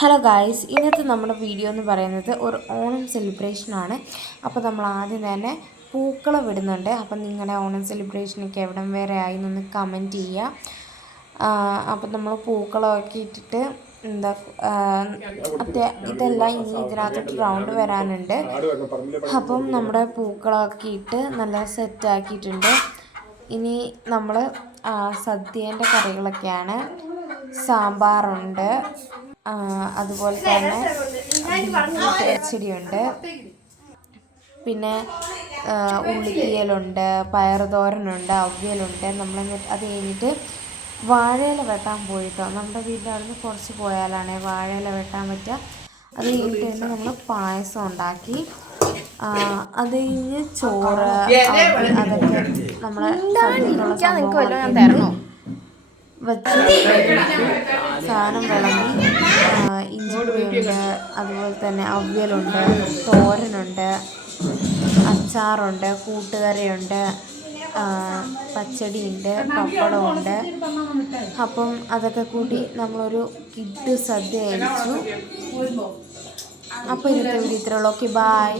Hello guys, ഇന്നത്തെ നമ്മുടെ video എന്ന് പറയുന്നത് ഒരു ഓണം സെലിബ്രേഷനാണ്. അപ്പോൾ നമ്മൾ ആദ്യം തന്നെ പൂക്കളം ഇടുന്നുണ്ട്. അപ്പം നിങ്ങളുടെ ഓണം സെലിബ്രേഷനൊക്കെ എവിടം വരെ ആയി എന്നൊന്ന് കമൻറ്റ് ചെയ്യുക. അപ്പം നമ്മൾ പൂക്കളമൊക്കെ ഇട്ടിട്ട് ഇതെല്ലാം ഇനി ഇതിനകത്തോട്ട് റൗണ്ട് വരാനുണ്ട്. അപ്പം നമ്മുടെ പൂക്കളമൊക്കെ ഇട്ട് നല്ല സെറ്റാക്കിയിട്ടുണ്ട്. ഇനി നമ്മൾ സദ്യേൻ്റെ കറികളൊക്കെയാണ്. സാമ്പാറുണ്ട്, അതുപോലെ തന്നെ പച്ചടിയുണ്ട്, പിന്നെ ഉള്ളിത്തീയലുണ്ട്, പയറുതോരനുണ്ട്, അവിയലുണ്ട്. നമ്മൾ അത് കഴിഞ്ഞിട്ട് വാഴയില വെട്ടാൻ പോയിട്ടോ. നമ്മുടെ വീടിൻ്റെ അവിടെ നിന്ന് കുറച്ച് പോയാലാണ് വാഴയില വെട്ടാൻ പറ്റുക. അത് കഴിഞ്ഞിട്ട് തന്നെ നമ്മൾ പായസം ഉണ്ടാക്കി. അത് കഴിഞ്ഞ് ചോറ്, അതൊക്കെ നമ്മളെ വെച്ച് സാധനം വിളമ്പി. ഇഞ്ചിപ്പുളിയുണ്ട്, അതുപോലെ തന്നെ അവിയലുണ്ട്, തോരനുണ്ട്, അച്ചാറുണ്ട്, കൂട്ടുകറിയുണ്ട്, പച്ചടിയുണ്ട്, പപ്പടമുണ്ട്. അപ്പം അതൊക്കെ കൂട്ടി നമ്മളൊരു കിഡ് സദ്യ കഴിച്ചു. അപ്പോൾ ഇന്നത്തെ വീഡിയോ ഇത്രയുള്ളൂ. Okay, by.